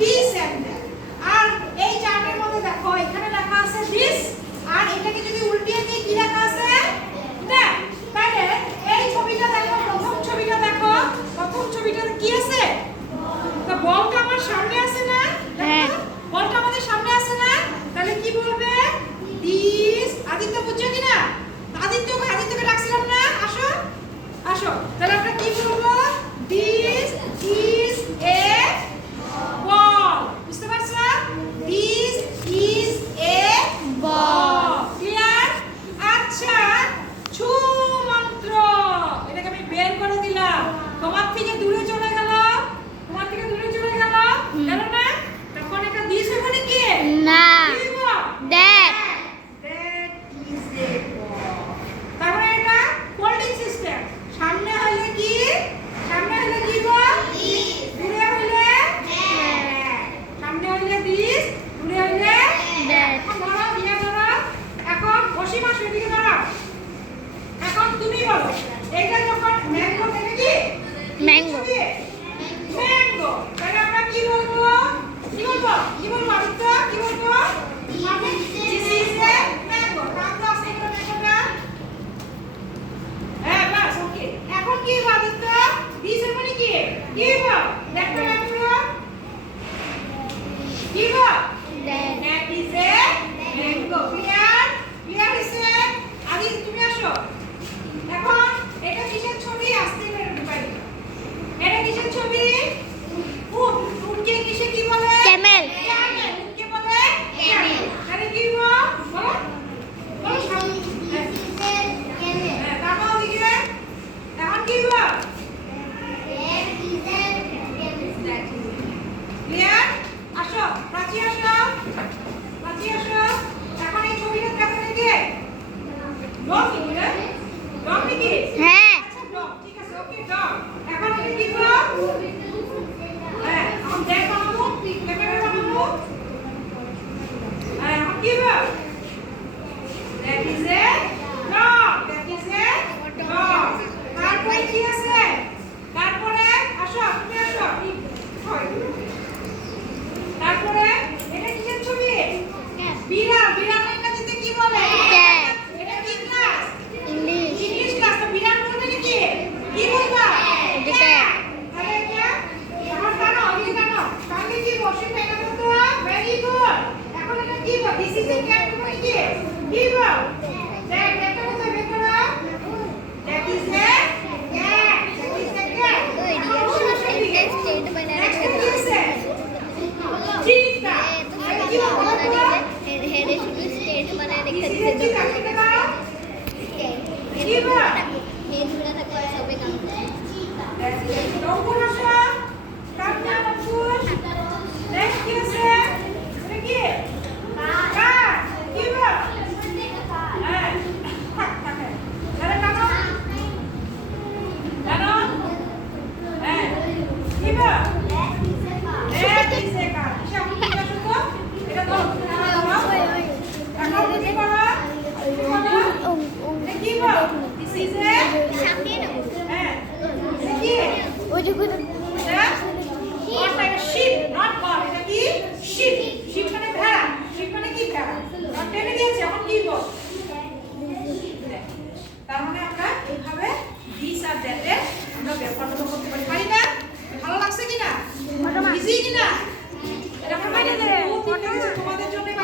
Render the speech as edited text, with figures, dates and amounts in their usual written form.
this and that. আর এই চার্টের মধ্যে দেখো এখানে লেখা আছে this আর এটাকে যদি উল্টিয়ে দিই কি লেখা আছে that। তাহলে এই ছবিটা দেখো, প্রথম ছবিটা দেখো, প্রথম ছবিটাতে কি আছে? তো বলটা আমার সামনে আছে না? হ্যাঁ, বলটা আমাদের সামনে আছে না? তাহলে কি বলবে? this। আদিত্য বুঝছো কি না? আদিত্যকে ডাকছিলাম না? আসো আসো। তাহলে আমরা কি বলবো? this is a ball। বুঝতে পারছো? this is a ball। Clear? আচ্ছা, ছু মন্ত্র এটাকে আমি বের করে দিলাম, তোমার থেকে দূরে চলে গেল, তোমার থেকে দূরে চলে গেল, গেল না? তখন এটা দিস হবে নাকি? না, কি হইব? that That is a ball। তারপরে এটা হোল্ডিং সিস্টেম। সামনে হইলে কি? সামনে হইলে কি গো? দূরে হইলে সামনে হইলে দিস, দূরে হইলে that। এখন ধরো, বিয়ে ধরো। এখন অসীম আসো, এদিকে ধরো। এখন তুমি বলো, এইটা যখন ম্যাঙ্গো থেকে কি? Mango। ম্যাঙ্গো। তাহলে আমরা কি বলবো? কি বলবো? কি বলবো আদিত্য? কি বলবো? This is a mango। নাম দাও সেটা ম্যাঙ্গোটা। হ্যাঁ, বাস, ওকে। এখন কি হইব আদিত্য? This এর মানে কি? কি হইব? দেখো ম্যাঙ্গো। কি হইব? that That is a mango। Clear? Clear হইছে? আদিত্য তুমি আসো। এখন এটা কিসের ছবি? আসতে পারি। এটা কিসের ছবি? উট। উটকে কিসে কি বলে? Camel। ক্যামেল। উটকে বলে ক্যামেল। আরে কি বলো? বলো। বলো সামনে। হ্যাঁ, তাকাও দিকে। এখন কি বলো? ক্লিয়ার? আসো, প্রাচী আসো। প্রাচী আসো। এখন এই ছবিটা দেখো নাকি? ডগ নাকি রে? ডগ নাকি? হ্যাঁ, আচ্ছা, ডগ। ঠিক আছে, ওকে, ডগ। এখন এটা কি বলো? হ্যাঁ, এখন দেখ বানাবো, ক্যামেরা বানাবো। হ্যাঁ, এখন কি বলো? That is a dog. That is a dog. তারপরে কি আছে? তারপরে আসো, তুমি আসো। তারপরে এটা কিসের ছবি? বিড়াল। বিড়াল ইংরেজিতে কি বলে? Cat। এটা কি ক্লাস? English। English class. তো বিড়াল বলবে নাকি? কি বলবা? এটা cat। cat। তাহলে এটা এখন জানো, আমি জানো। তাহলে কি বসে এটা বলতো? Very good. এখন এটা কি বল? দিস ইজ এ ক্যাট বলবে কি? কি বল? দেখ, এটা বলতে বের করো। That is a cat. That is a cat. ওই রিয়েল সেন্টেন্স স্টেট বানানো নেক্সট কি আছে? চিতা। তো হেডে শুধু স্টেট বানায় রেখে দিতে